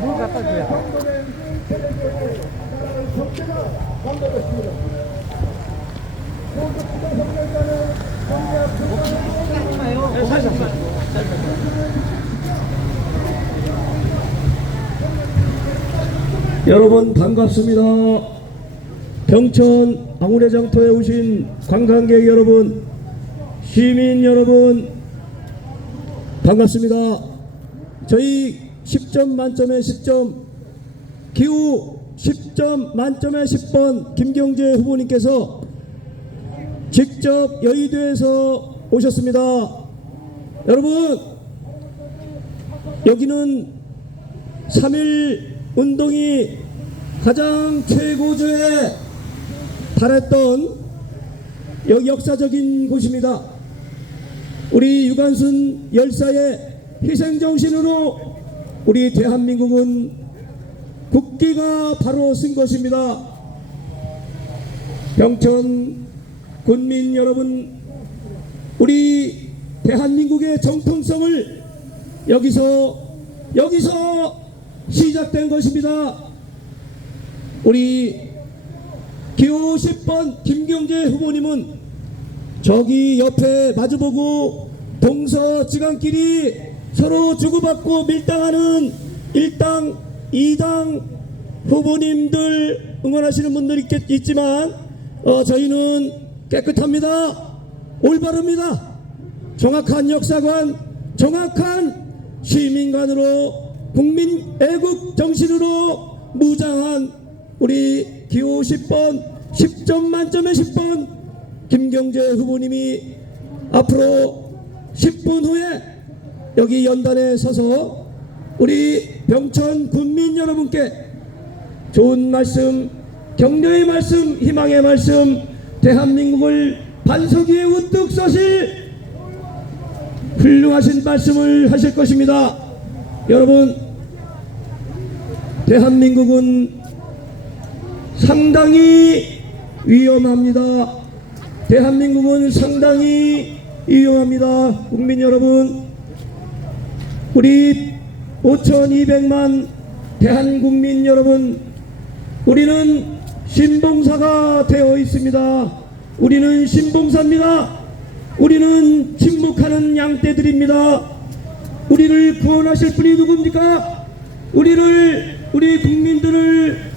물 갖다 줘야. 여러분 반갑습니다. 병천 아무래장터에 오신 관광객 여러분, 시민 여러분 반갑습니다. 저희 10점 만점에 10점, 기후 10점 만점에 10번 김경재 후보님께서 직접 여의도에서 오셨습니다. 여러분, 여기는 3.1 운동이 가장 최고조에 달했던 역사적인 곳입니다. 우리 유관순 열사의 희생정신으로 우리 대한민국은 국기가 바로 쓴 것입니다. 병천 군민 여러분, 우리 대한민국의 정통성을 여기서 시작된 것입니다. 우리 기호 10번 김경재 후보님은 저기 옆에 마주보고 동서지간끼리 서로 주고받고 밀당하는 1당, 2당 후보님들 응원하시는 분들이 있지만 저희는 깨끗합니다. 올바릅니다. 정확한 역사관, 정확한 시민관으로 국민 애국 정신으로 무장한 우리 기호 10번 10점 만점에 10번 김경재 후보님이 앞으로 10분 후에 여기 연단에 서서 우리 병천 군민 여러분께 좋은 말씀, 격려의 말씀, 희망의 말씀, 대한민국을 반석 위에 우뚝 서실 훌륭하신 말씀을 하실 것입니다. 여러분, 대한민국은 상당히 위험합니다. 대한민국은 상당히 위험합니다. 국민 여러분, 우리 5,200만 대한국민 여러분, 우리는 신봉사가 되어 있습니다. 우리는 신봉사입니다. 우리는 침묵하는 양떼들입니다. 우리를 구원하실 분이 누굽니까? 우리 국민들을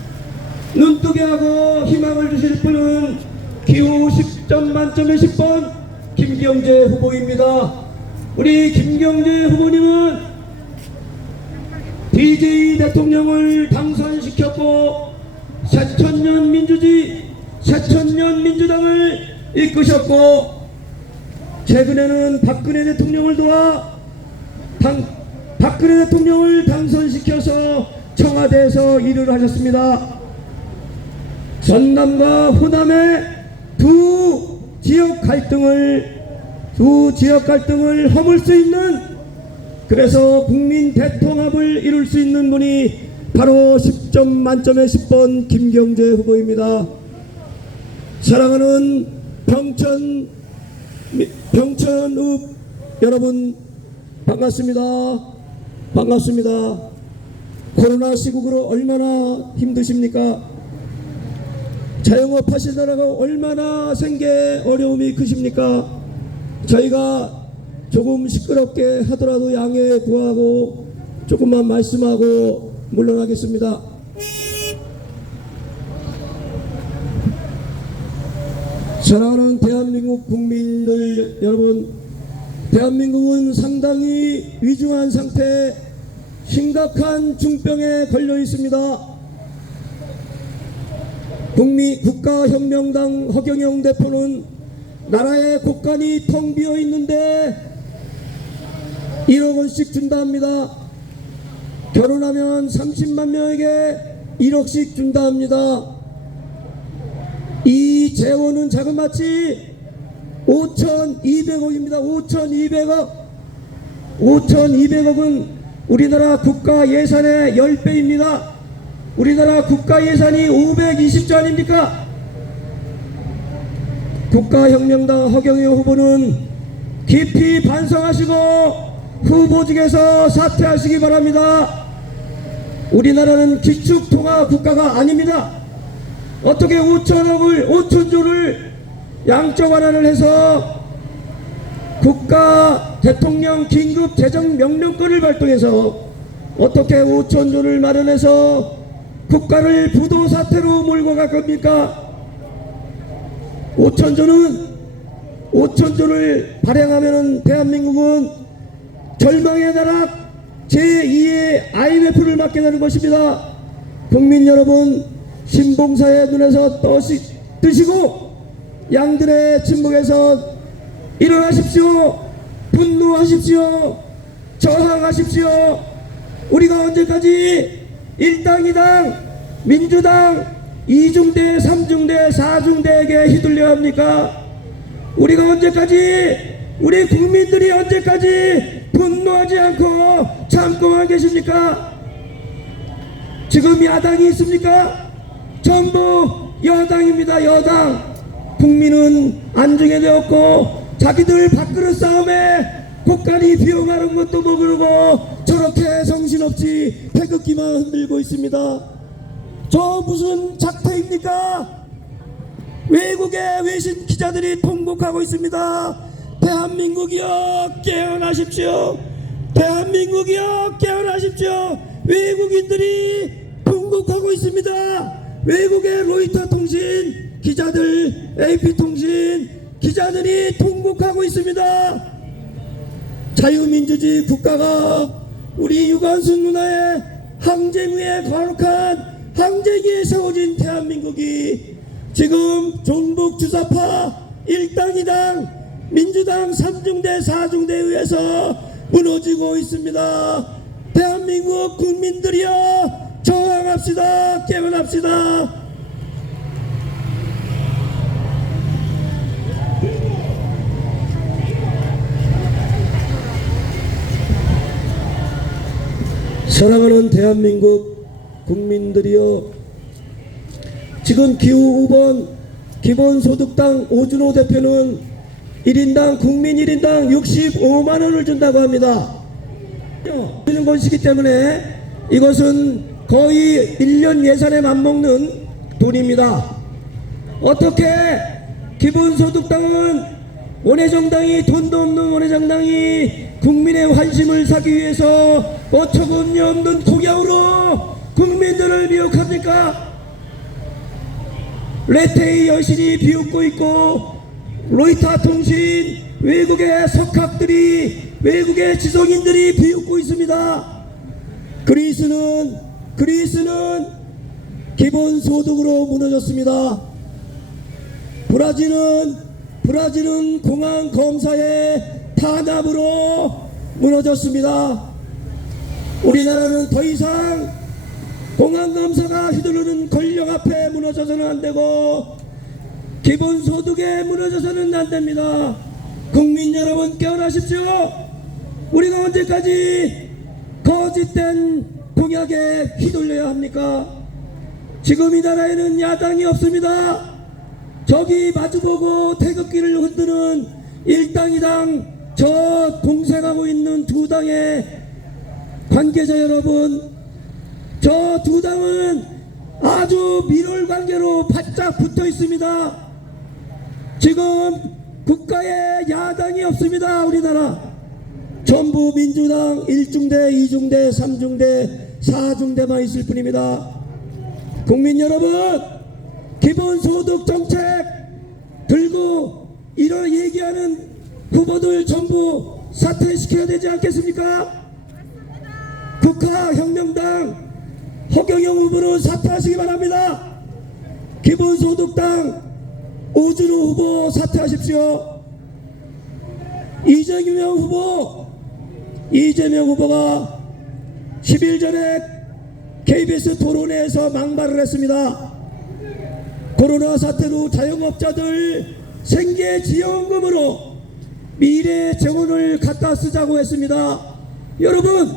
눈뜨게 하고 희망을 주실 분은 기호 10점 만점에 10번 김경재 후보입니다. 우리 김경재 후보님은 DJ 대통령을 당선시켰고 새천년 민주당을 이끄셨고 최근에는 박근혜 대통령을 도와 박근혜 대통령을 당선시켜서 청와대에서 일을 하셨습니다. 전남과 호남의 두 지역 갈등을 허물 수 있는, 그래서 국민 대통합을 이룰 수 있는 분이 바로 10점 만점에 10번 김경재 후보입니다. 사랑하는 병천읍 여러분 반갑습니다. 반갑습니다. 코로나 시국으로 얼마나 힘드십니까? 자영업 하시느라가 얼마나 생계 어려움이 크십니까? 저희가 조금 시끄럽게 하더라도 양해 구하고 조금만 말씀하고 물러나겠습니다. 사랑하는 대한민국 국민들 여러분, 대한민국은 상당히 위중한 상태, 심각한 중병에 걸려 있습니다. 국가혁명당 허경영 대표는 나라의 곳간이 텅 비어 있는데 1억 원씩 준다 합니다. 결혼하면 30만 명에게 1억씩 준다 합니다. 이 재원은 자그마치 5,200억입니다. 5,200억은 우리나라 국가 예산의 10배입니다. 우리나라 국가 예산이 520조 아닙니까? 국가혁명당 허경영 후보는 깊이 반성하시고 후보직에서 사퇴하시기 바랍니다. 우리나라는 기축통화 국가가 아닙니다. 어떻게 5천조를 양적 완화를 해서 국가 대통령 긴급 재정 명령권을 발동해서 어떻게 5천조를 마련해서 국가를 부도 사태로 몰고 갈 겁니까? 5천조를 발행하면은 대한민국은 절망의 나락 제2의 IMF를 맞게 되는 것입니다. 국민 여러분, 신봉사의 눈에서 뜨시고 양들의 침묵에서 일어나십시오. 분노하십시오. 저항하십시오. 우리가 언제까지 1당 2당 민주당 2중대 3중대 4중대에게 휘둘려야 합니까? 우리가 언제까지, 우리 국민들이 언제까지 분노하지 않고 참고만 계십니까? 지금 야당이 있습니까? 전부 여당입니다. 여당. 국민은 안중에 되었고 자기들 밥그릇 싸움에 국간이 비용하는 것도 모르고 저렇게 정신없이 태극기만 흔들고 있습니다. 저 무슨 작태입니까? 외국의 외신 기자들이 통곡하고 있습니다. 대한민국이여 깨어나십시오. 대한민국이여 깨어나십시오. 외국인들이 통곡하고 있습니다. 외국의 로이터 통신 기자들, AP 통신 기자들이 통곡하고 있습니다. 자유민주주의 국가가 우리 유관순 누나의 항쟁 위에 거룩한 항쟁기에 세워진 대한민국이 지금 종북 주사파 1당 2당 민주당 3중대 4중대에 의해서 무너지고 있습니다. 대한민국 국민들이여 저항합시다. 깨어납시다. 사랑하는 대한민국 국민들이여, 지금 기호 5번 기본소득당 오준호 대표는 1인당 국민 1인당 65만원을 준다고 합니다. 주는 것이기 때문에 이것은 거의 1년 예산에 맞먹는 돈입니다. 어떻게 기본소득당은 원외정당이, 돈도 없는 원외정당이 국민의 환심을 사기 위해서 어처구니 없는 공약으로 국민들을 미혹합니까? 레테이 여신이 비웃고 있고 로이터 통신 외국의 석학들이, 외국의 지성인들이 비웃고 있습니다. 그리스는 기본소득으로 무너졌습니다. 브라질은 공안 검사의 탄압으로 무너졌습니다. 우리나라는 더 이상 공안 검사가 휘두르는 권력 앞에 무너져서는 안 되고 기본소득에 무너져서는 안 됩니다. 국민 여러분 깨어나십시오. 우리가 언제까지 거짓된 공약에 휘둘려야 합니까? 지금 이 나라에는 야당이 없습니다. 저기 마주보고 태극기를 흔드는 1당 2당 저 공생하고 있는 두 당의 관계자 여러분, 저 두 당은 아주 밀월관계로 바짝 붙어 있습니다. 지금 국가에 야당이 없습니다. 우리나라 전부 민주당 1중대 2중대 3중대 4중대만 있을 뿐입니다. 국민 여러분, 기본소득 정책 들고 이런 얘기하는 후보들 전부 사퇴시켜야 되지 않겠습니까? 국가혁명당 허경영 후보는 사퇴하시기 바랍니다. 기본소득당 오준호 후보 사퇴하십시오. 이재명 후보가 10일 전에 KBS 토론회에서 막말을 했습니다. 코로나 사태로 자영업자들 생계지원금으로 미래재원을 갖다 쓰자고 했습니다. 여러분,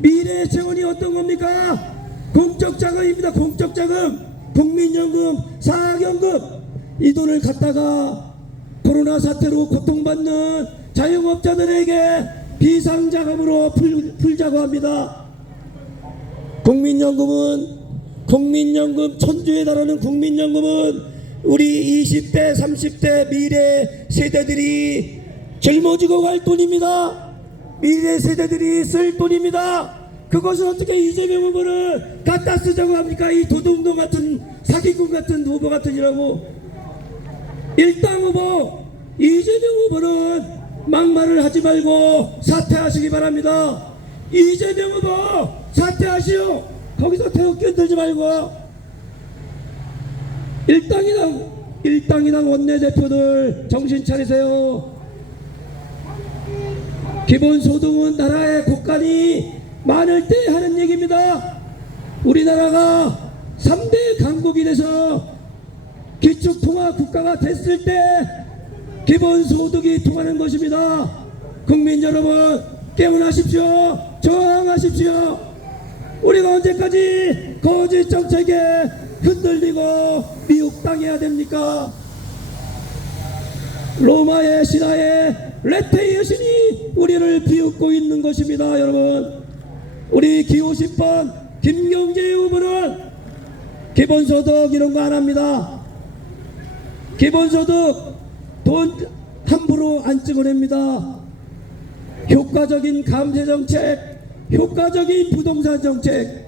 미래재원이 어떤 겁니까? 공적자금입니다. 공적자금, 국민연금, 사학연금, 이 돈을 갖다가 코로나 사태로 고통받는 자영업자들에게 비상자금으로 풀자고 합니다. 국민연금 천조에 달하는 국민연금은 우리 20대 30대 미래 세대들이 젊어지고 갈 돈입니다. 미래 세대들이 쓸 돈입니다. 그것을 어떻게 이재명 후보를 갖다 쓰자고 합니까? 이 도둑놈 같은 사기꾼 같은 후보 같으니라고. 일당 후보 이재명 후보는 막말을 하지 말고 사퇴하시기 바랍니다. 이재명 후보 사퇴하시오. 거기서 태극 끼들지 말고. 일당이당 원내대표들 정신 차리세요. 기본소득은 나라의 국간이 많을 때 하는 얘기입니다. 우리나라가 3대 강국이 돼서 기축통화 국가가 됐을 때 기본소득이 통하는 것입니다. 국민 여러분 깨어나십시오. 저항하십시오. 우리가 언제까지 거짓 정책에 흔들리고 미혹당해야 됩니까? 로마의 신화에 레테의 여신이 우리를 비웃고 있는 것입니다. 여러분, 우리 기호 10번 김경재 후보는 기본소득 이런 거 안 합니다. 기본소득 돈 함부로 안 찍어냅니다. 효과적인 감세정책, 효과적인 부동산 정책,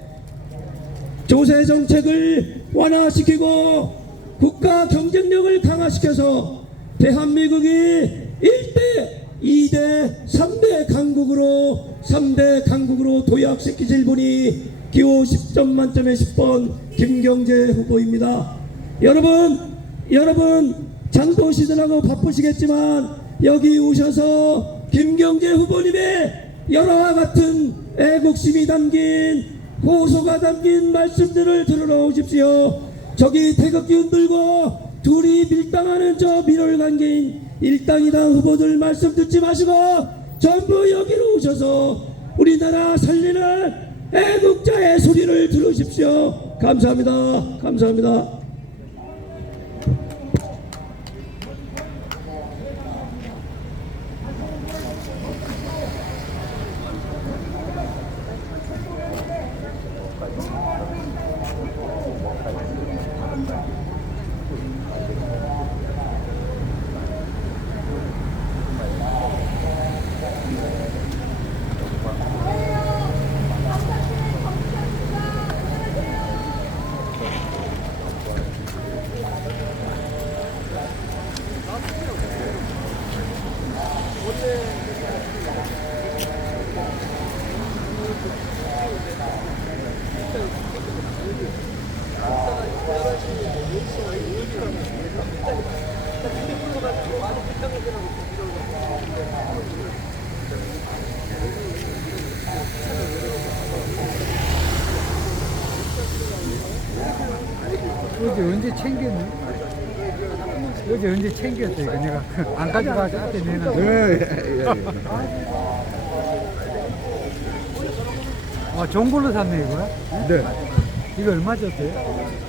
조세 정책을 완화시키고 국가 경쟁력을 강화시켜서 대한민국이 1대, 2대, 3대 강국으로 도약시키실 분이 기호 10점 만점에 10번 김경재 후보입니다. 여러분 장도시들하고 바쁘시겠지만 여기 오셔서 김경재 후보님의 여러와 같은 애국심이 담긴 호소가 담긴 말씀들을 들으러 오십시오. 저기 태극기 흔들고 둘이 밀당하는 저 밀월관계인 일당이당 후보들 말씀 듣지 마시고 전부 여기로 오셔서 우리나라 살리는 애국자의 소리를 들으십시오. 감사합니다. 감사합니다. 어제 언제 챙겼니? 어제 언제 챙겼어 이거 내가 안 가져가서 앞에 내놨어. 아 좋은 걸로 샀네 이거야? 네, 이거 얼마 줬어요?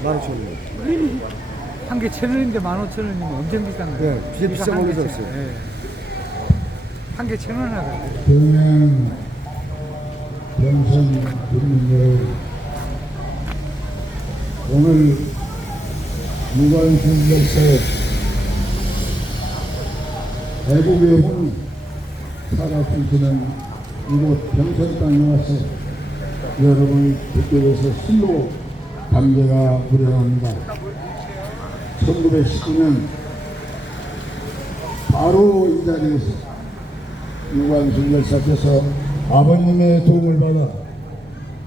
15,000원. 한 개 1,000원인데 15,000원이면 엄청 비싼 거예요. 네, 비싸 이거 한 걸로 개 샀어요. 한 개 1,000원 하거든요. 그러면 병선 국민들 오늘 무관순결세 애국의 혼 사과 품기는 이곳 병선 땅에 와서 여러분을 듣게 돼서 실로 감개가 무량합니다. 1919년 바로 이 자리에서 유관순결사께서 아버님의 도움을 받아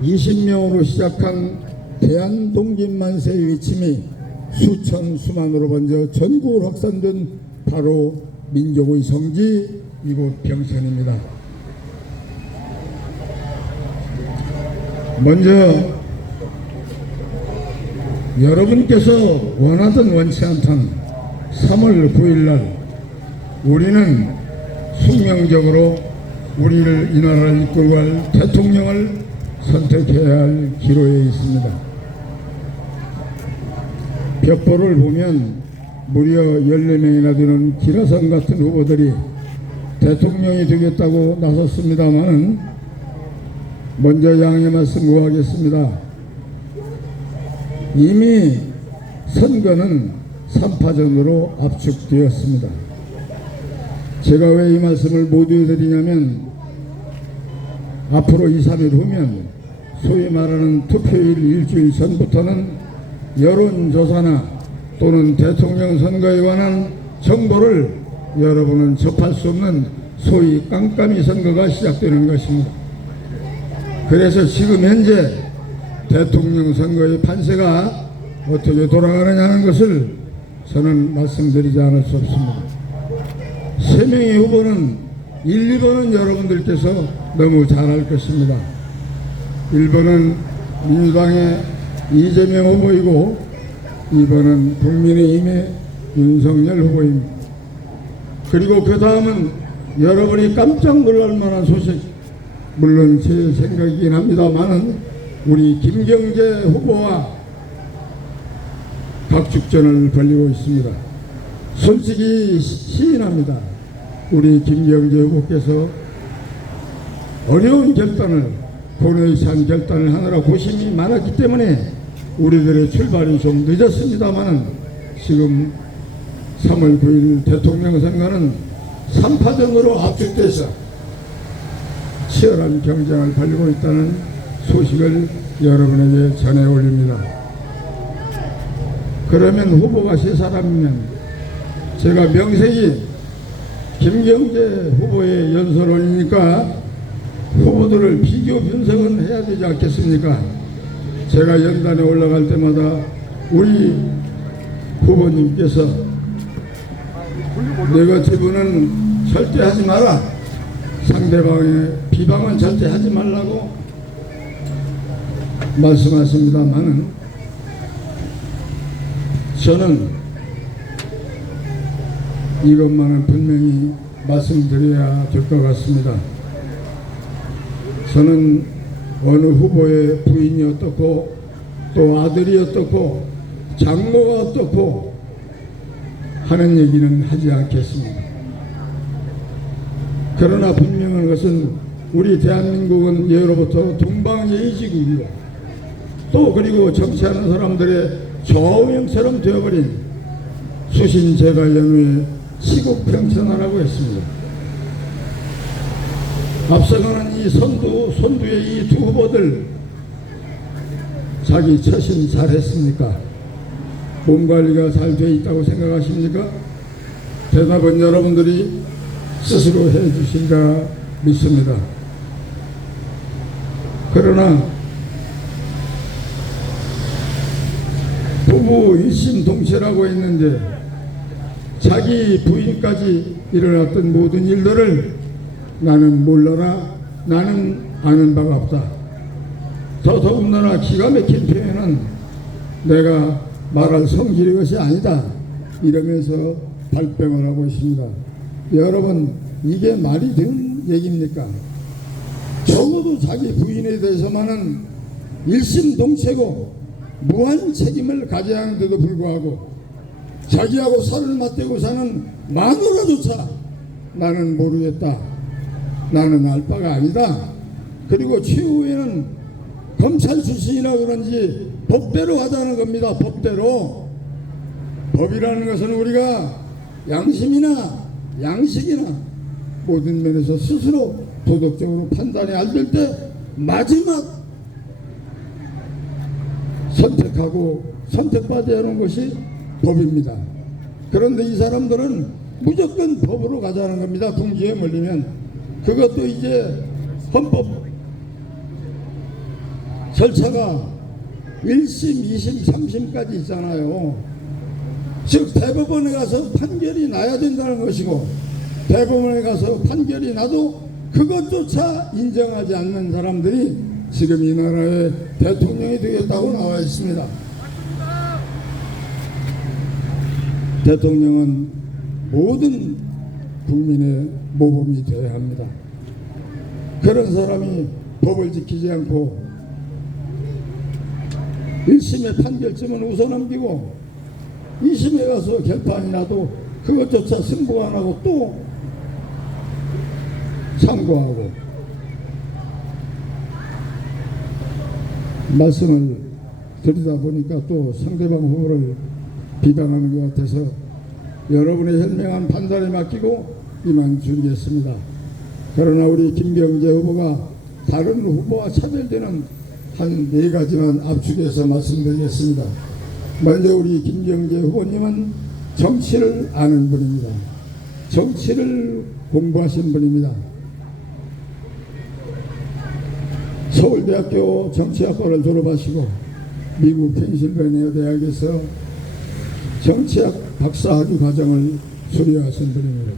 20명으로 시작한 대한독립만세의 외침이 수천 수만으로 번져 전국으로 확산된 바로 민족의 성지 이곳 병천입니다. 먼저 여러분께서 원하든 원치 않던 3월 9일날 우리는 숙명적으로 우리를 이 나라를 이끌고 갈 대통령을 선택해야 할 기로에 있습니다. 벽보를 보면 무려 14명이나 되는 기라성 같은 후보들이 대통령이 되겠다고 나섰습니다만 먼저 양해 말씀 구하겠습니다. 이미 선거는 3파전으로 압축되었습니다. 제가 왜 이 말씀을 모두 드리냐면 앞으로 2, 3일 후면 소위 말하는 투표일 일주일 전부터는 여론조사나 또는 대통령 선거에 관한 정보를 여러분은 접할 수 없는 소위 깜깜이 선거가 시작되는 것입니다. 그래서 지금 현재 대통령 선거의 판세가 어떻게 돌아가느냐는 것을 저는 말씀드리지 않을 수 없습니다. 3명의 후보는 1, 2번은 여러분들께서 너무 잘 알 것입니다. 1번은 민주당의 이재명 후보이고 2번은 국민의힘의 윤석열 후보입니다. 그리고 그 다음은 여러분이 깜짝 놀랄 만한 소식, 물론 제 생각이긴 합니다만은 우리 김경재 후보와 각축전을 벌이고 있습니다. 솔직히 시인합니다. 우리 김경재 후보께서 어려운 결단을, 고뇌의 찬 결단을 하느라 고심이 많았기 때문에 우리들의 출발이 좀 늦었습니다만은 지금 3월 9일 대통령 선거는 3파전으로 압축돼서 치열한 경쟁을 벌이고 있다는 소식을 여러분에게 전해 올립니다. 그러면 후보가 3사람이면 제가 명색이 김경재 후보의 연설원이니까 후보들을 비교 분석은 해야 되지 않겠습니까? 제가 연단에 올라갈 때마다 우리 후보님께서 네거티브는 절대 하지 마라, 상대방의 비방은 절대 하지 말라고 말씀하십니다만은 저는 이것만은 분명히 말씀드려야 될 것 같습니다. 저는 어느 후보의 부인이 어떻고 또 아들이 어떻고 장모가 어떻고 하는 얘기는 하지 않겠습니다. 그러나 분명한 것은 우리 대한민국은 예로부터 동방예의지국이고 또 그리고 정치하는 사람들의 저명처럼 되어버린 수신제가 연후에 시국평천하라고 했습니다. 앞서가는 이 선두의 이 두 후보들 자기 처신 잘했습니까? 몸관리가 잘 돼 있다고 생각하십니까? 대답은 여러분들이 스스로 해주신가 믿습니다. 그러나 부부 일심동체라고 했는데 자기 부인까지 일어났던 모든 일들을 나는 몰라라, 나는 아는 바가 없다. 더더군다나 기가 막힌 표현은 내가 말할 성질의 것이 아니다 이러면서 발뺌을 하고 있습니다. 여러분, 이게 말이 되는 얘기입니까? 적어도 자기 부인에 대해서만은 일심동체고 무한 책임을 가져야 하는데도 불구하고 자기하고 살을 맞대고 사는 마누라조차 나는 모르겠다, 나는 알 바가 아니다. 그리고 최후에는 검찰 출신이라 그런지 법대로 하자는 겁니다. 법대로. 법이라는 것은 우리가 양심이나 양식이나 모든 면에서 스스로 도덕적으로 판단이 안 될 때 마지막 선택하고 선택받아야 하는 것이 법입니다. 그런데 이 사람들은 무조건 법으로 가자는 겁니다. 궁지에 몰리면. 그것도 이제 헌법 절차가 1심, 2심, 3심까지 있잖아요. 즉 대법원에 가서 판결이 나야 된다는 것이고 대법원에 가서 판결이 나도 그것조차 인정하지 않는 사람들이 지금 이 나라의 대통령이 되겠다고 나와 있습니다. 대통령은 모든 국민의 모범이 되어야 합니다. 그런 사람이 법을 지키지 않고 1심의 판결점은 웃어넘기고 2심에 가서 결판이 나도 그것조차 승부 안 하고 또 참고하고 말씀을 드리다 보니까 또 상대방 후보를 비방하는 것 같아서 여러분의 현명한 판단에 맡기고 이만 줄이겠습니다. 그러나 우리 김경재 후보가 다른 후보와 차별되는 한 4가지만 압축해서 말씀드리겠습니다. 먼저 우리 김경재 후보님은 정치를 아는 분입니다. 정치를 공부하신 분입니다. 서울대학교 정치학과를 졸업하시고 미국 펜실베니아 대학에서 정치학 박사학위 과정을 수료하신 분입니다.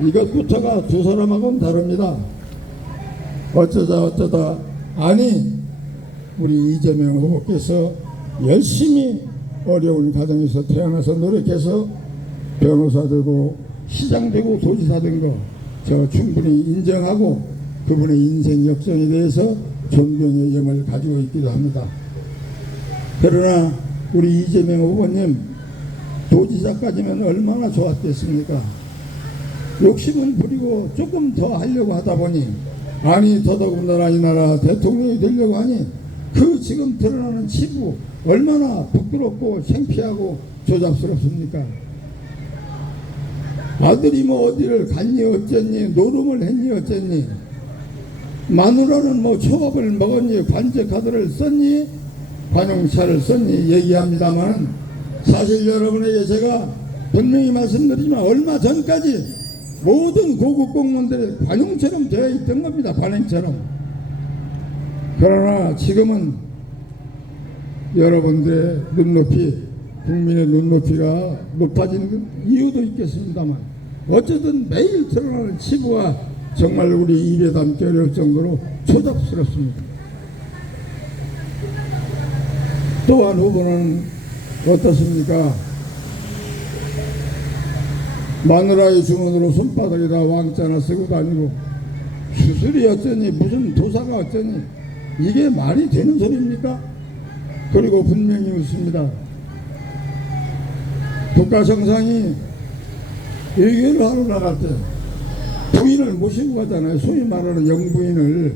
이것부터가 두 사람하고는 다릅니다. 어쩌다 아니 우리 이재명 후보께서 열심히 어려운 가정에서 태어나서 노력해서 변호사 되고 시장 되고 도지사 된 거 저 충분히 인정하고 그분의 인생 역전에 대해서 존경의 염을 가지고 있기도 합니다. 그러나 우리 이재명 후보님 도지사까지면 얼마나 좋았겠습니까? 욕심은 부리고 조금 더 하려고 하다 보니 아니 더더군다나 이 나라 대통령이 되려고 하니 그 지금 드러나는 치부 얼마나 부끄럽고 창피하고 조잡스럽습니까? 아들이 뭐 어디를 갔니 어쨌니 노름을 했니 어쨌니 마누라는 뭐 초밥을 먹었니 관제카드를 썼니 관용차를 썼니 얘기합니다만 사실 여러분에게 제가 분명히 말씀드리지만 얼마 전까지 모든 고급 공무원들의 관용처럼 되어 있던 겁니다. 관행처럼. 그러나 지금은 여러분들의 눈높이 국민의 눈높이가 높아진 이유도 있겠습니다만 어쨌든 매일 드러나는 치부가 정말 우리 입에 담기 어려울 정도로 초잡스럽습니다. 또한 후보는 어떻습니까? 마누라의 주문으로 손바닥에다 왕자나 쓰고 다니고 수술이 어쩌니 무슨 도사가 어쩌니 이게 말이 되는 소리입니까? 그리고 분명히 묻습니다. 국가정상이 외교를 하러 나갈 때 부인을 모시고 가잖아요. 소위 말하는 영부인을.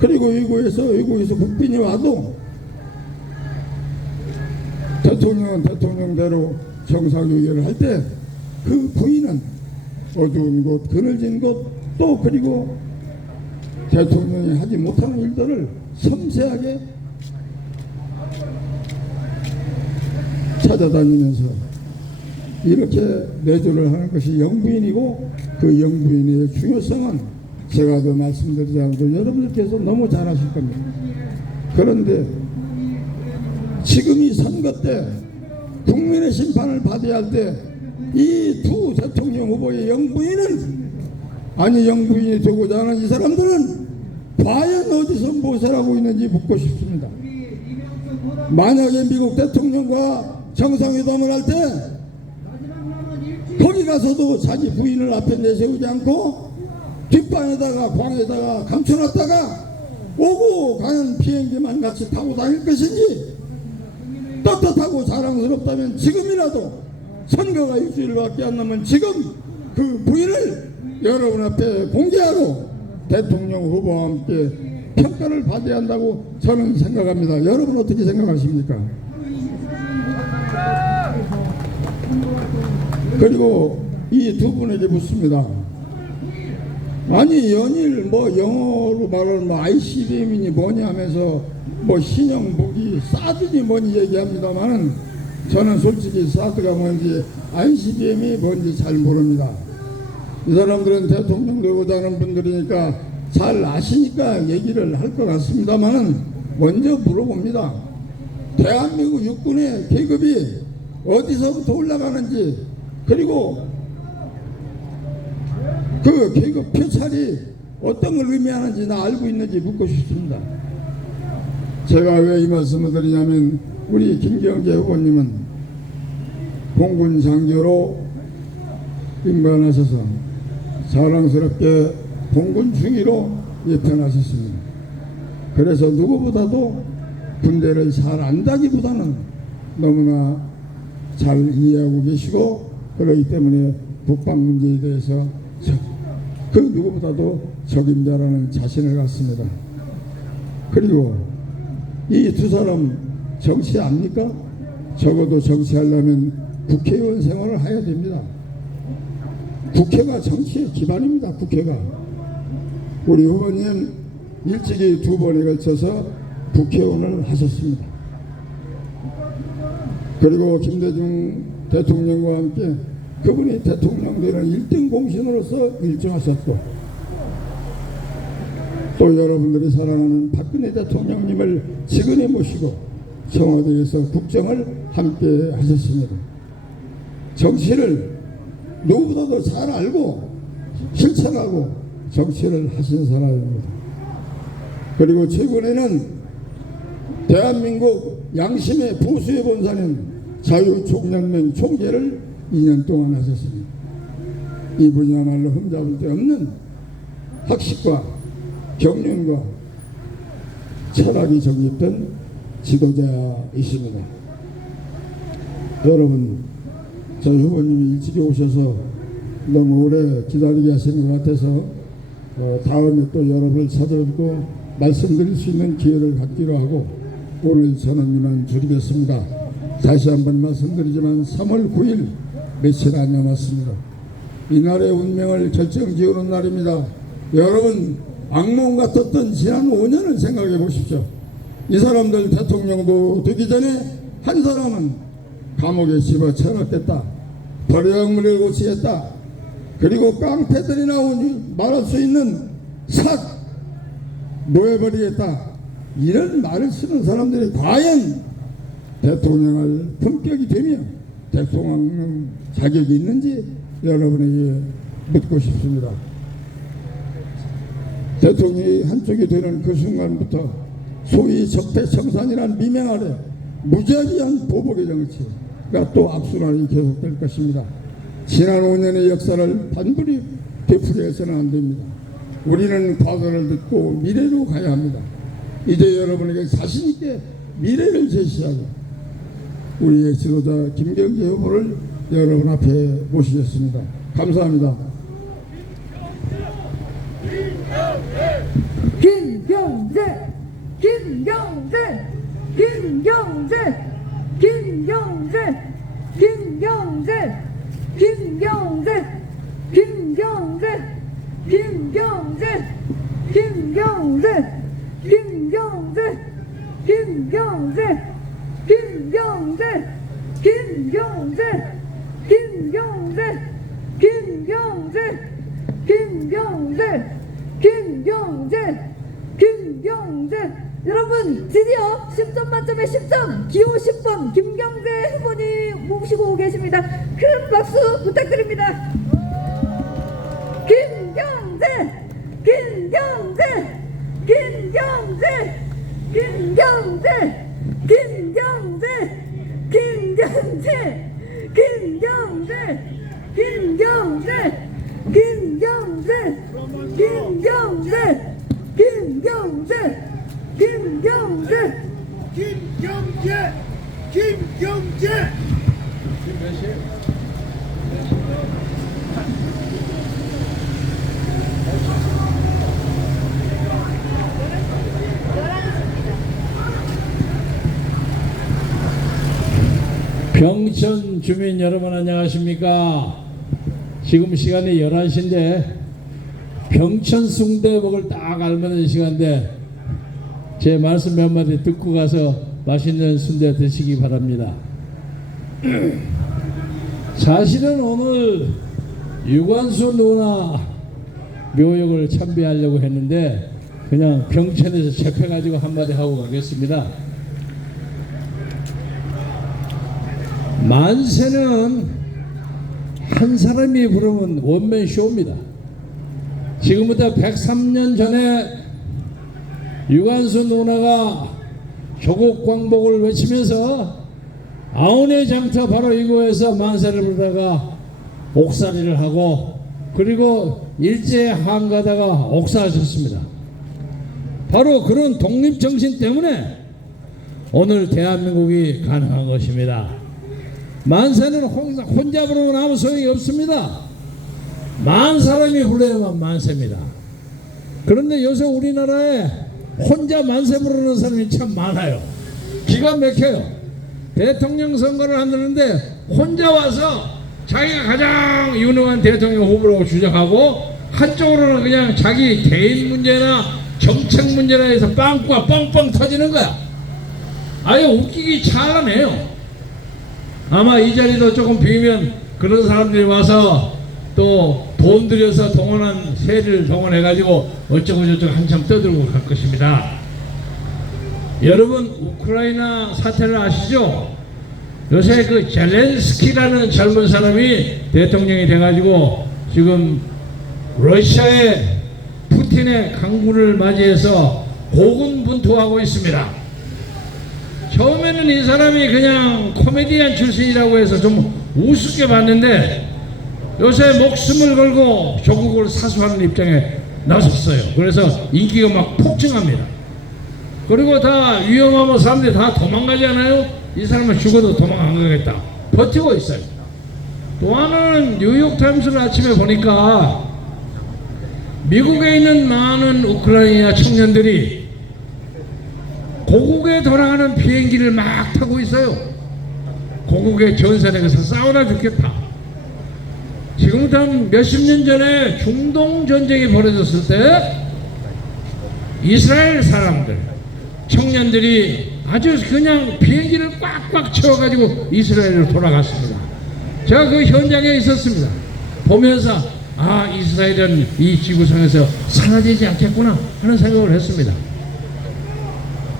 그리고 외국에서 국빈이 와도 대통령은 대통령대로 정상회견을 할 때 그 부인은 어두운 곳, 그늘진 곳, 또 그리고 대통령이 하지 못하는 일들을 섬세하게 찾아다니면서 이렇게 내조를 하는 것이 영부인이고 그 영부인의 중요성은 제가 더 말씀드리지 않아도 여러분들께서 너무 잘 아실 겁니다. 그런데 지금 이 선거 때 국민의 심판을 받아야 할 때 이 두 대통령 후보의 영부인은 아니 영부인이 되고자 하는 이 사람들은 과연 어디서 무엇을 하고 있는지 묻고 싶습니다. 만약에 미국 대통령과 정상회담을 할 때 거기 가서도 자기 부인을 앞에 내세우지 않고 뒷방에다가 방에다가 감춰놨다가 오고 가는 비행기만 같이 타고 다닐 것인지 떳떳하고 자랑스럽다면 지금이라도 선거가 일주일밖에 안 남은 지금 그 부인을 여러분 앞에 공개하고 대통령 후보와 함께 평가를 받아야 한다고 저는 생각합니다. 여러분 어떻게 생각하십니까? 그리고 이 두 분에게 묻습니다. 아니 연일 뭐 영어로 말하는 뭐 ICBM이니 뭐니 하면서 뭐 신형 무기 사드니 뭐니 얘기합니다만은 저는 솔직히 사드가 뭔지 ICBM이 뭔지 잘 모릅니다. 이 사람들은 대통령 되고자 하는 분들이니까 잘 아시니까 얘기를 할 것 같습니다만은 먼저 물어봅니다. 대한민국 육군의 계급이 어디서부터 올라가는지 그리고 그 계급 표찰이 어떤 걸 의미하는지 나 알고 있는지 묻고 싶습니다. 제가 왜 이 말씀을 드리냐면 우리 김경재 후보님은 공군 장교로 임관하셔서 자랑스럽게 공군 중위로 예편하셨습니다. 그래서 누구보다도 군대를 잘 안다기보다는 너무나 잘 이해하고 계시고 그렇기 때문에 국방 문제에 대해서 그 누구보다도 적임자라는 자신을 갖습니다. 그리고 이 두 사람 정치 압니까? 적어도 정치하려면 국회의원 생활을 해야 됩니다. 국회가 정치의 기반입니다. 국회가. 우리 후보님 일찍이 2번에 걸쳐서 국회의원을 하셨습니다. 그리고 김대중 대통령과 함께 그분이 대통령 되는 1등 공신으로서 일정하셨고, 또 여러분들이 사랑하는 박근혜 대통령님을 직원에 모시고 청와대에서 국정을 함께 하셨습니다. 정치를 누구보다도 잘 알고 실천하고 정치를 하신 사람입니다. 그리고 최근에는 대한민국 양심의 보수의 본사인 자유총연맹 총재를 2년 동안 하셨습니다. 이분이야말로 흠잡을 데 없는 학식과 경륜과 철학이 정립된 지도자이십니다. 여러분, 저희 후보님이 일찍이 오셔서 너무 오래 기다리게 하시는 것 같아서 다음에 또 여러분을 찾아뵙고 말씀드릴 수 있는 기회를 갖기로 하고 오늘 저는 이만 줄이겠습니다. 다시 한번 말씀드리지만 3월 9일 며칠 안 남았습니다. 이날의 운명을 결정지우는 날입니다. 여러분, 악몽 같았던 지난 5년을 생각해 보십시오. 이 사람들 대통령도 되기 전에 한 사람은 감옥에 집어쳐넣겠다, 버려역물을 고치겠다, 그리고 깡패들이 나오니 말할 수 있는 삭 모여버리겠다, 이런 말을 쓰는 사람들이 과연 대통령을 품격이 되며 대통령 자격이 있는지 여러분에게 묻고 싶습니다. 대통령이 한쪽이 되는 그 순간부터 소위 적폐청산이라는 미명 아래 무자비한 보복의 정치가 또 악순환이 계속될 것입니다. 지난 5년의 역사를 반부리 되풀이해서는 안 됩니다. 우리는 과거를 듣고 미래로 가야 합니다. 이제 여러분에게 자신있게 미래를 제시하고 우리의 지도자 김경재 후보를 여러분 앞에 모시겠습니다. 감사합니다. 김경재, 김경재, 김경재, 김경재, 김경재, 김경재, 김경재, 김경재, 김경재, 김경재, 김경재, 김경재, 김경재, 김경재, 김경재, 김경재, 김경재, 김경재. 여러분, 드디어 10점 만점에 10점 기호 10번 김경재 후보님 모시고 계십니다. 큰 박수 부탁드립니다. 김경재, 김경재, 김경재, 김경재, 김경재, 김경재, 김경재, 김경재, 김경재, 김경재, 김경재, 김경재, 김경재, 김경재. 병천 주민 여러분 안녕하십니까? 지금 시간이 11시인데 병천 순대국을 딱 알맞은 시간인데 제 말씀 몇 마디 듣고 가서 맛있는 순대 드시기 바랍니다. 사실은 오늘 유관순 누나 묘역을 참배하려고 했는데 그냥 병천에서 접해가지고 한마디 하고 가겠습니다. 만세는 한 사람이 부르면 원맨 쇼입니다. 지금부터 103년 전에 유관순 누나가 조국 광복을 외치면서 아우네 장터 바로 이곳에서 만세를 부르다가 옥살이를 하고 그리고 일제 항가다가 옥사하셨습니다. 바로 그런 독립정신 때문에 오늘 대한민국이 가능한 것입니다. 만세는 혼자 부르면 아무 소용이 없습니다. 만 사람이 불러야만 만세입니다. 그런데 요새 우리나라에 혼자 만세 부르는 사람이 참 많아요. 기가 막혀요. 대통령 선거를 한다는데 혼자 와서 자기가 가장 유능한 대통령 후보라고 주장하고 한쪽으로는 그냥 자기 개인 문제나 정책 문제나 해서 빵꾸가 뻥뻥 터지는 거야. 아예 웃기기 찬란해요. 아마 이 자리도 조금 비우면 그런 사람들이 와서 또 돈 들여서 동원한 세를 동원해가지고 어쩌고 저쩌고 한참 떠들고 갈 것입니다. 여러분 우크라이나 사태를 아시죠? 요새 그 젤렌스키라는 젊은 사람이 대통령이 돼가지고 지금 러시아의 푸틴의 강군을 맞이해서 고군분투하고 있습니다. 처음에는 이 사람이 그냥 코미디언 출신이라고 해서 좀 우습게 봤는데 요새 목숨을 걸고 조국을 사수하는 입장에 나섰어요. 그래서 인기가 막 폭증합니다. 그리고 다 위험하면 사람들이 다 도망가지 않아요? 이 사람은 죽어도 도망 안 가겠다. 버티고 있어요. 또 하나는 뉴욕타임스를 아침에 보니까 미국에 있는 많은 우크라이나 청년들이 고국에 돌아가는 비행기를 막 타고 있어요. 고국의 전선에 가서 싸우다 죽겠다. 지금부터 한 몇십 년 전에 중동 전쟁이 벌어졌을 때 이스라엘 사람들 청년들이 아주 그냥 비행기를 꽉꽉 채워가지고 이스라엘로 돌아갔습니다. 제가 그 현장에 있었습니다. 보면서 아 이스라엘은 이 지구상에서 사라지지 않겠구나 하는 생각을 했습니다.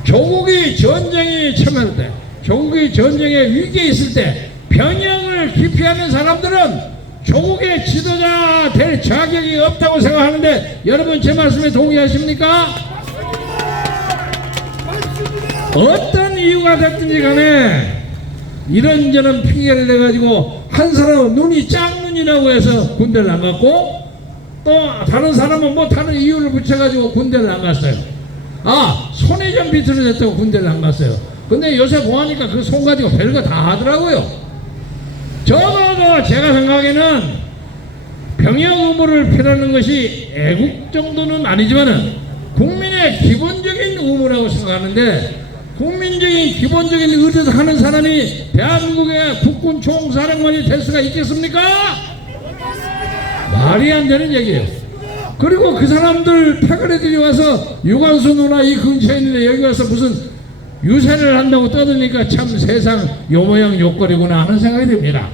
조국이 전쟁에 참여할 때 조국이 전쟁의 위기에 있을 때 변형을 기피하는 사람들은 조국의 지도자 될 자격이 없다고 생각하는데 여러분 제 말씀에 동의하십니까? 어떤 이유가 됐든지 간에 이런저런 핑계를 내가지고 한 사람은 눈이 짝눈이라고 해서 군대를 안 갔고 또 다른 사람은 뭐 다른 이유를 붙여가지고 군대를 안 갔어요. 아 손이 좀 비틀어졌다고 군대를 안 갔어요. 근데 요새 보니까 그 손 가지고 별거 다 하더라고요. 적어도 제가 생각에는 병역 의무를 펴라는 것이 애국 정도는 아니지만은 국민의 기본적인 의무라고 생각하는데 국민적인 기본적인 의지를 하는 사람이 대한민국의 국군 총사령관이 될 수가 있겠습니까? 말이 안 되는 얘기예요. 그리고 그 사람들 패거리들이 와서 유관순 누나 이 근처에 있는데 여기 와서 무슨 유세를 한다고 떠드니까 참 세상 요 모양 요꼴이구나 하는 생각이 듭니다.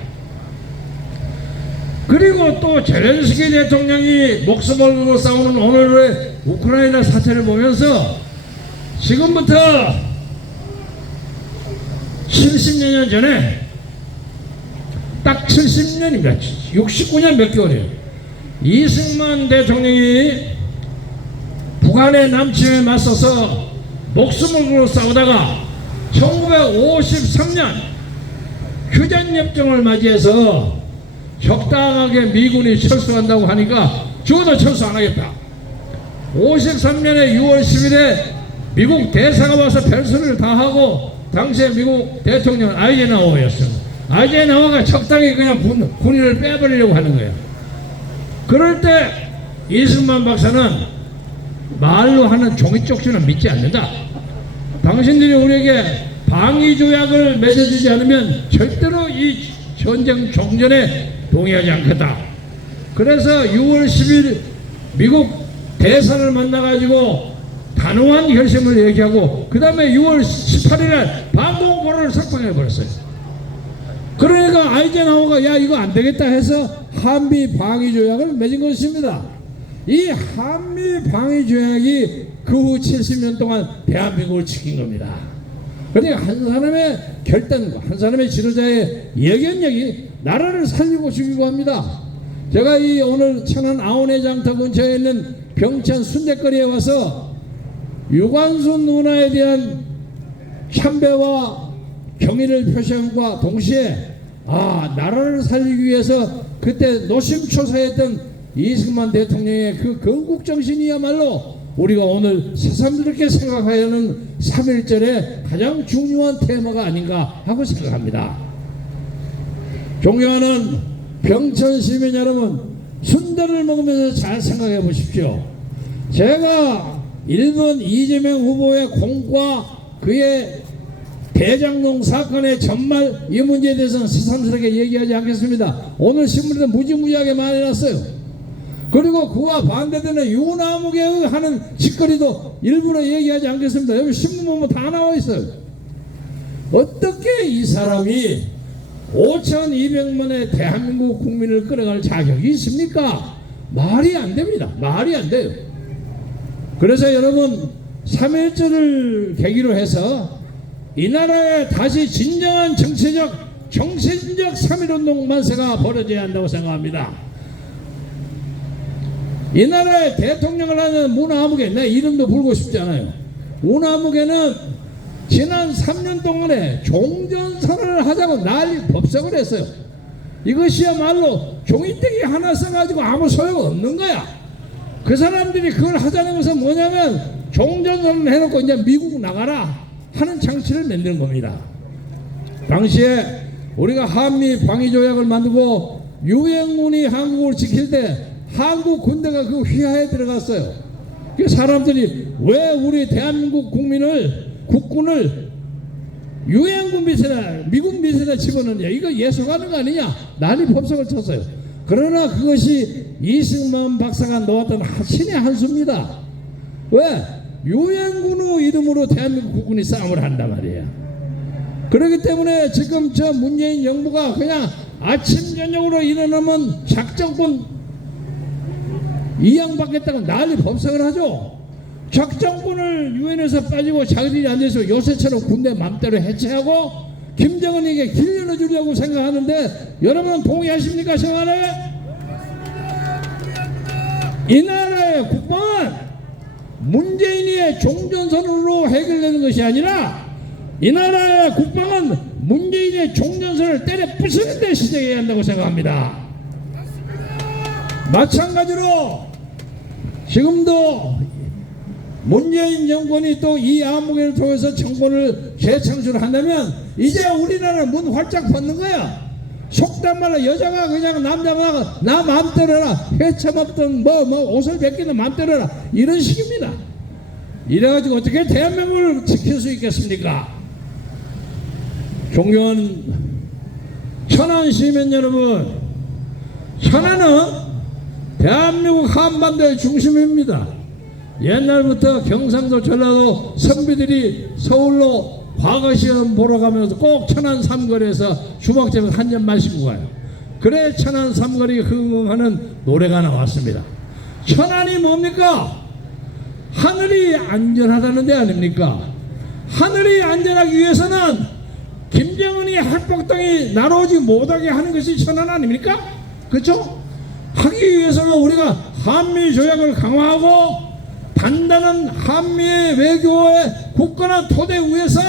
그리고 또 젤렌스키 대통령이 목숨을 걸고 싸우는 오늘의 우크라이나 사태를 보면서 지금부터 70년 전에 딱 70년입니다. 69년 몇 개월이에요. 이승만 대통령이 북한의 남침에 맞서서 목숨을 걸고 싸우다가 1953년 휴전협정을 맞이해서 적당하게 미군이 철수한다고 하니까 죽어도 철수 안 하겠다. 53년에 6월 10일에 미국 대사가 와서 별소리를 다 하고 당시에 미국 대통령은 아이젠하워였어요. 아이젠하워가 적당히 그냥 군인을 빼버리려고 하는 거예요. 그럴 때 이승만 박사는 말로 하는 종이 쪽지는 믿지 않는다. 당신들이 우리에게 방위조약을 맺어주지 않으면 절대로 이 전쟁 종전에 동의하지 않겠다. 그래서 6월 10일 미국 대사를 만나가지고 단호한 결심을 얘기하고 그 다음에 6월 18일에 방공포를 석방해버렸어요. 그러니까 아이젠하워가 야 이거 안되겠다 해서 한미 방위조약을 맺은 것입니다. 이 한미 방위조약이 그 후 70년 동안 대한민국을 지킨 겁니다. 그러니까 한 사람의 결단과 한 사람의 지도자의 예견력이 나라를 살리고 죽이고 합니다. 제가 이 오늘 천안 아오네 장터 근처에 있는 병천 순대거리에 와서 유관순 누나에 대한 참배와 경의를 표시함과 동시에 나라를 살리기 위해서 그때 노심초사했던 이승만 대통령의 그 건국정신이야말로 우리가 오늘 새삼스럽게 생각해야 하는 3.1절의 가장 중요한 테마가 아닌가 하고 생각합니다. 존경하는 병천 시민 여러분, 순대를 먹으면서 잘 생각해 보십시오. 제가 1번 이재명 후보의 공과 그의 대장동 사건의 전말 이 문제에 대해서는 새삼스럽게 얘기하지 않겠습니다. 오늘 신문에도 무지무지하게 많이 났어요. 그리고 그와 반대되는 유나무계 하는 짓거리도 일부러 얘기하지 않겠습니다. 여기 신문 보면 다 나와 있어요. 어떻게 이 사람이 5,200만의 대한민국 국민을 끌어갈 자격이 있습니까? 말이 안 됩니다. 말이 안 돼요. 그래서 여러분 3.1절을 계기로 해서 이 나라에 다시 진정한 정치적 3.1운동 만세가 벌어져야 한다고 생각합니다. 이 나라의 대통령을 하는 문화무계, 내 이름도 부르고 싶지 않아요. 문화무계는 지난 3년 동안에 종전선언을 하자고 난리 법석을 했어요. 이것이야말로 종이떼기 하나 써가지고 아무 소용없는 거야. 그 사람들이 그걸 하자는 것은 뭐냐면 종전선언을 해놓고 이제 미국 나가라 하는 장치를 만드는 겁니다. 당시에 우리가 한미 방위조약을 만들고 유엔군이 한국을 지킬 때 한국 군대가 그 휘하에 들어갔어요. 그 사람들이 왜 우리 대한민국 국군을 유엔군 밑에나 미국 밑에다 집어넣냐, 이거 예속하는 거 아니냐, 난리 법석을 쳤어요. 그러나 그것이 이승만 박사가 놓았던 신의 한 수입니다. 왜? 유엔군의 이름으로 대한민국 국군이 싸움을 한단 말이에요. 그렇기 때문에 지금 저 문재인 정부가 그냥 아침 저녁으로 일어나면 작전권 이양받겠다고 난리 법석을 하죠. 작전권을 유엔에서 빠지고 자기들이 앉아서 요새처럼 군대 맘대로 해체하고 김정은에게 길려내 주려고 생각하는데 여러분 동의하십니까? 생활에 이 나라의 국방은 문재인의 종전선언으로 해결되는 것이 아니라 이 나라의 국방은 문재인의 종전선언을 때려 부수는 데 시작해야 한다고 생각합니다. 마찬가지로 지금도 문재인 정권이 또 이 암흑을 통해서 정권을 재창출한다면 이제 우리나라 문 활짝 뻗는 거야. 속단 말로 여자가 그냥 남자가 나 마음대로 해라, 해쳐먹든 뭐 옷을 벗기는 마음대로 해라, 이런 식입니다. 이래가지고 어떻게 대한민국을 지킬 수 있겠습니까? 존경하는 천안 시민 여러분, 천안은 대한민국 한반도의 중심입니다. 옛날부터 경상도 전라도 선비들이 서울로 과거시험 보러 가면서 꼭 천안 삼거리에서 주먹밥을 한 잔 마시고 가요. 그래 천안 삼거리 흥흥하는 노래가 나왔습니다. 천안이 뭡니까? 하늘이 안전하다는 데 아닙니까? 하늘이 안전하기 위해서는 김정은이 핵폭탄이 날아오지 못하게 하는 것이 천안 아닙니까? 그렇죠? 하기 위해서는 우리가 한미조약을 강화하고 단단한 한미의 외교의 굳건한 토대 위에서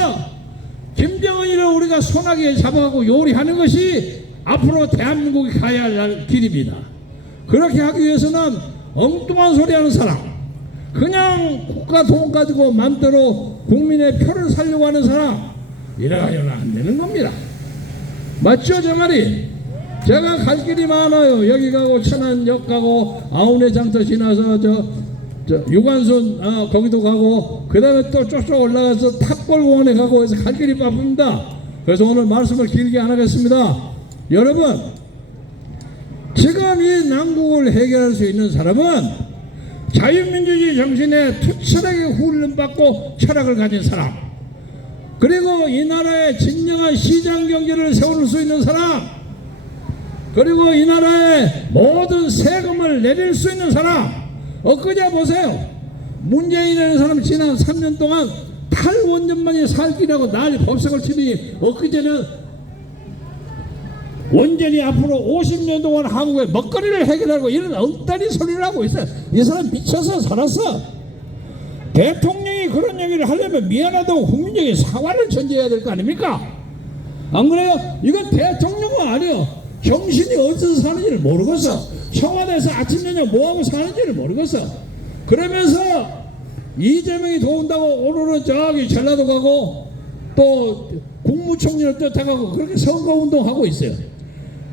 김정은이를 우리가 손아귀에 잡아가고 요리하는 것이 앞으로 대한민국이 가야 할 길입니다. 그렇게 하기 위해서는 엉뚱한 소리 하는 사람, 그냥 국가 돈 가지고 맘대로 국민의 표를 살려고 하는 사람, 이래가지고는 안 되는 겁니다. 맞죠, 제 말이? 제가 갈 길이 많아요. 여기 가고 천안역 가고 아우네 장터 지나서 저 유관순 거기도 가고 그 다음에 또 쪽쪽 올라가서 탑골공원에 가고 해서 갈 길이 바쁩니다. 그래서 오늘 말씀을 길게 안 하겠습니다. 여러분, 지금 이 난국을 해결할 수 있는 사람은 자유민주주의 정신에 투철하게 훈련받고 철학을 가진 사람, 그리고 이 나라의 진정한 시장경제를 세울 수 있는 사람, 그리고 이 나라의 모든 세금을 내릴 수 있는 사람. 엊그제 보세요. 문재인이라는 사람 지난 3년 동안 탈원전만이 살 길이라고 난리 법석을 치더니 엊그제는 원전이 앞으로 50년 동안 한국의 먹거리를 해결하고 이런 엉따리 소리를 하고 있어요. 이 사람 미쳐서 살았어. 대통령이 그런 얘기를 하려면 미안하다고 국민적인 사과를 전제해야 될 거 아닙니까? 안 그래요? 이건 대통령은 아니에요. 정신이 어디서 사는지를 모르겠어. 청와대에서 아침 저녁 뭐하고 사는지를 모르겠어. 그러면서 이재명이 도운다고 오늘은 저기 전라도 가고 또 국무총리를 쫓아가고 그렇게 선거운동하고 있어요.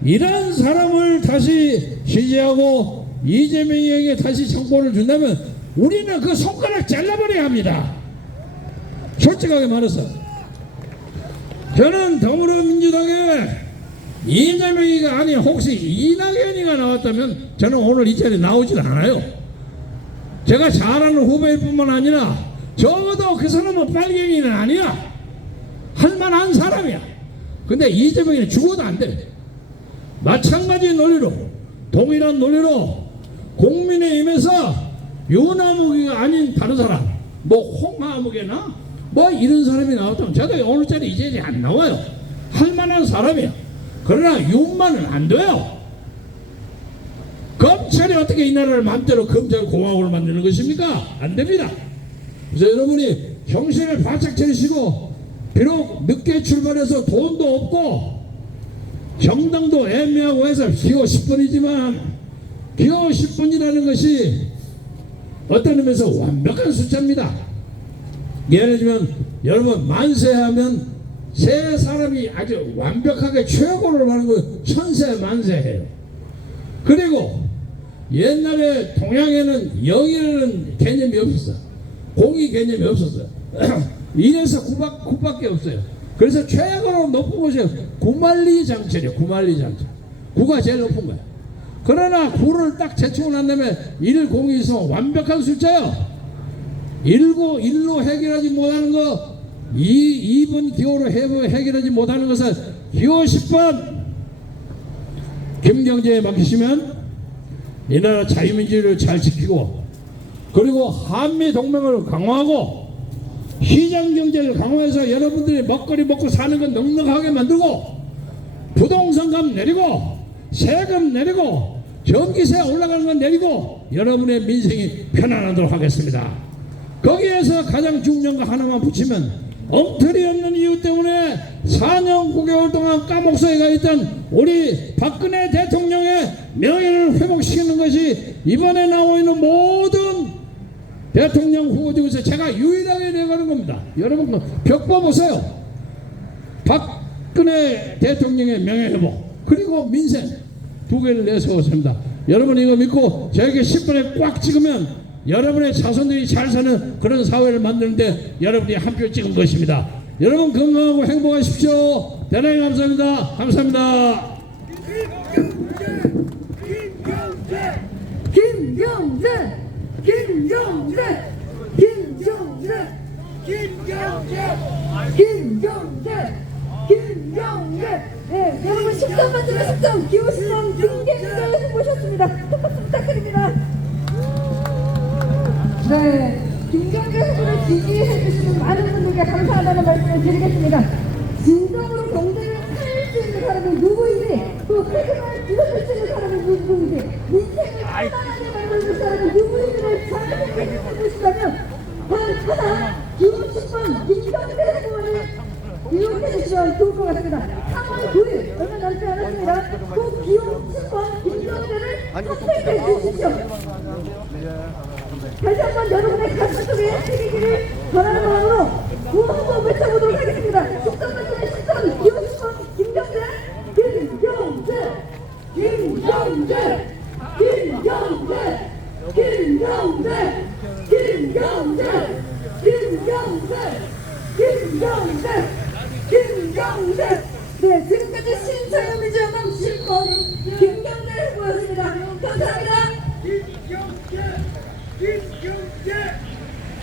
이런 사람을 다시 지지하고 이재명에게 다시 정권을 준다면 우리는 그 손가락 잘라버려야 합니다. 솔직하게 말해서 저는 더불어민주당에 이재명이가 아닌 혹시 이낙연이가 나왔다면 저는 오늘 이 자리에 나오질 않아요. 제가 잘 아는 후배일 뿐만 아니라 적어도 그 사람은 빨갱이는 아니야. 할만한 사람이야. 근데 이재명이는 죽어도 안 돼. 마찬가지 논리로, 동일한 논리로 국민의힘에서 윤아무개가 아닌 다른 사람, 뭐 홍아무개나 뭐 이런 사람이 나왔다면 저도 오늘 자리에 이 자리에 안 나와요. 할만한 사람이야. 그러나 윤만은 안 돼요. 검찰이 어떻게 이 나라를 마음대로 검찰 공화국을 만드는 것입니까? 안 됩니다. 그래서 여러분이 정신을 바짝 차리시고, 비록 늦게 출발해서 돈도 없고 정당도 애매하고 해서 기호 10분이지만 기호 10분이라는 것이 어떤 의미에서 완벽한 숫자입니다. 예를 들면 여러분 만세하면 세 사람이 아주 완벽하게 최고로 하는 거 천세 만세해요. 그리고 옛날에 동양에는 0이라는 개념이 없었어. 공이 개념이 없었어요. 1에서 9밖에 없어요. 그래서 최고로 높은 것이 구만리 장철이에요. 구만리 장철. 9가 제일 높은 거야. 그러나 9를 딱 제치고 난 다음에 1, 0이 있으면 완벽한 숫자요. 1로 해결하지 못하는 거 2번 기호로 해결하지 못하는 것은 기호 10번 김경재에 맡기시면 이 나라 자유민주주의를 잘 지키고, 그리고 한미동맹을 강화하고 시장경제를 강화해서 여러분들이 먹거리 먹고 사는 건 넉넉하게 만들고, 부동산값 내리고 세금 내리고 전기세 올라가는 건 내리고 여러분의 민생이 편안하도록 하겠습니다. 거기에서 가장 중요한 거 하나만 붙이면, 엉터리 없는 이유 때문에 4년 9개월 동안 감옥소에 가 있던 우리 박근혜 대통령의 명예를 회복시키는 것이 이번에 나오고 있는 모든 대통령 후보 중에서 제가 유일하게 내가는 겁니다. 여러분 벽 봐보세요. 박근혜 대통령의 명예회복 그리고 민생 두 개를 내세웠습니다. 여러분 이거 믿고 저에게 10분에 꽉 찍으면 여러분의 자손들이 잘 사는 그런 사회를 만드는데 여러분이 한 표 찍은 것입니다. 여러분 건강하고 행복하십시오. 대단히 감사합니다. 감사합니다. 김경재 네, 여러분 13번 중에 10점 기호 10번 김경재 모셨습니다. 박수 부탁드립니다. 네, 김경재 후보를 지지해 주시는 많은 분들께 감사하다는 말씀을 드리겠습니다. 진정으로 경제를 살릴 수 있는 사람이 누구인지, 또 세금을 부족할 수 있는 사람이 누구인지, 민생을 편안하게 만들 수 있는 사람이 누구인지를 잘 생각해 보시다면 하나 기호 10번 김경재 후보를 이용해 주시면 좋을 것 같습니다. 3월 9일 얼마 남지 않았습니다. 꼭 기호 10번 김경재를 선택해 주십시오. 다시 한번 여러분의 가슴속에 새기기를 바라는 마음으로 구호 한번 외쳐보도록 하겠습니다. 13번 중에 13 기호 10번 김경재 김경재